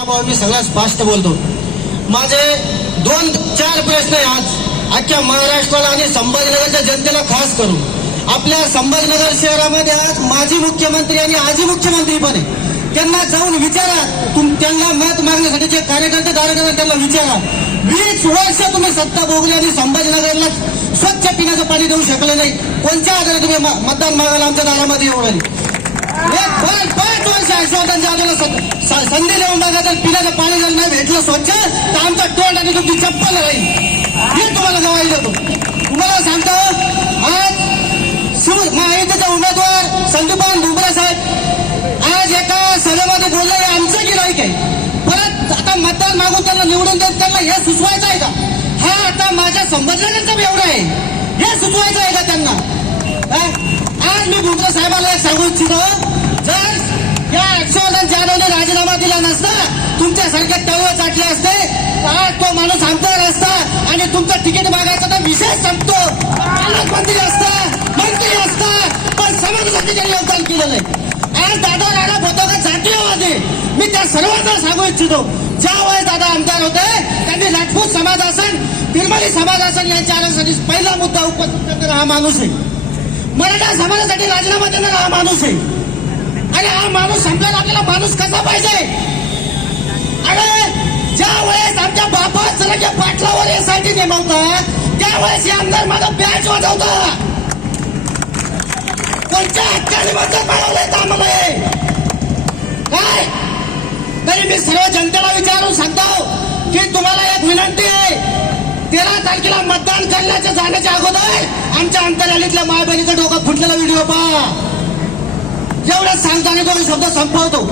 बाबा मी सगळ्यात स्पष्ट बोलतो. माझे दोन चार प्रश्न आहे आज. अख्ख्या महाराष्ट्राला आणि संभाजीनगरच्या जनतेला खास करून. आपल्या संभाजीनगर शहरामध्ये आज माजी मुख्यमंत्री आणि आजी मुख्यमंत्री पण आहे. त्यांना जाऊन विचारा. तुम त्यांना मत मागण्यासाठी जे कार्यकर्ते कार्यकर्ते त्यांना विचारा. वीस वर्ष तुम्ही सत्ता भोगली आणि संभाजीनगरला स्वच्छ पिण्याचं पाणी देऊ शकलं नाही. कोणत्या आधारे तुम्ही मतदान मागायला आमच्या दारामध्ये येऊ राहिले एक पाच जाधवला संधी देऊन बघा तर पिण्याचं पाणी जर नाही भेटलं स्वच्छ तर आमचा तोंड आणि तुमची चप्पल राहील. हे तुम्हाला गवाही देतो. तुम्हाला सांगतो आज महायुतीचा उमेदवार संदीपान भुमरे साहेब आज एका सभेमध्ये बोलले हे आमचं गिराईक आहे परत आता मतदान मागून त्यांना निवडून देत त्यांना हे सुचवायचं आहे का? हा आता माझ्या संभाजीनगरचा एवढा आहे. हे सुचवायचं आहे का त्यांना? आज मी भुमरे साहेबाला एक सांगू इच्छितो. समाजासाठी त्यांनी योगदान केलं नाही? आज दादा राणा होतो का जातीयवादी हो मी त्या सर्वांना सांगू इच्छितो. ज्या वेळेस दादा आमदार होते त्यांनी राजपूत समाज असन तिरमली समाज असन यांच्या आरक्षणासाठी पहिला मुद्दा उपस्थित करणारा हा माणूस आहे. मराठा समाजासाठी राजीनामा देणारा हा माणूस आहे. आणि हा माणूस समजायला आपल्याला माणूस कसा पाहिजे? आणि ज्या वेळेस आमच्या बाबा सरांच्या पाटलावर यासाठी नेमवता त्यावेळेस हे आमदार माझा बॅच वाजवता कोणत्या हक्काने मतदान मागवले आम्हाला काय? तरी मी सर्व जनतेला विचारून सांगतो की तुम्हाला एक विनंती आहे. तेरा तारखेला मतदान करण्याच्या जाण्याच्या अगोदर आमच्या अंतरालीतल्या माय बहिणीचा डोका फुटलेला व्हिडिओ पहा. एवढं सांगताना तो शब्द संपवतो.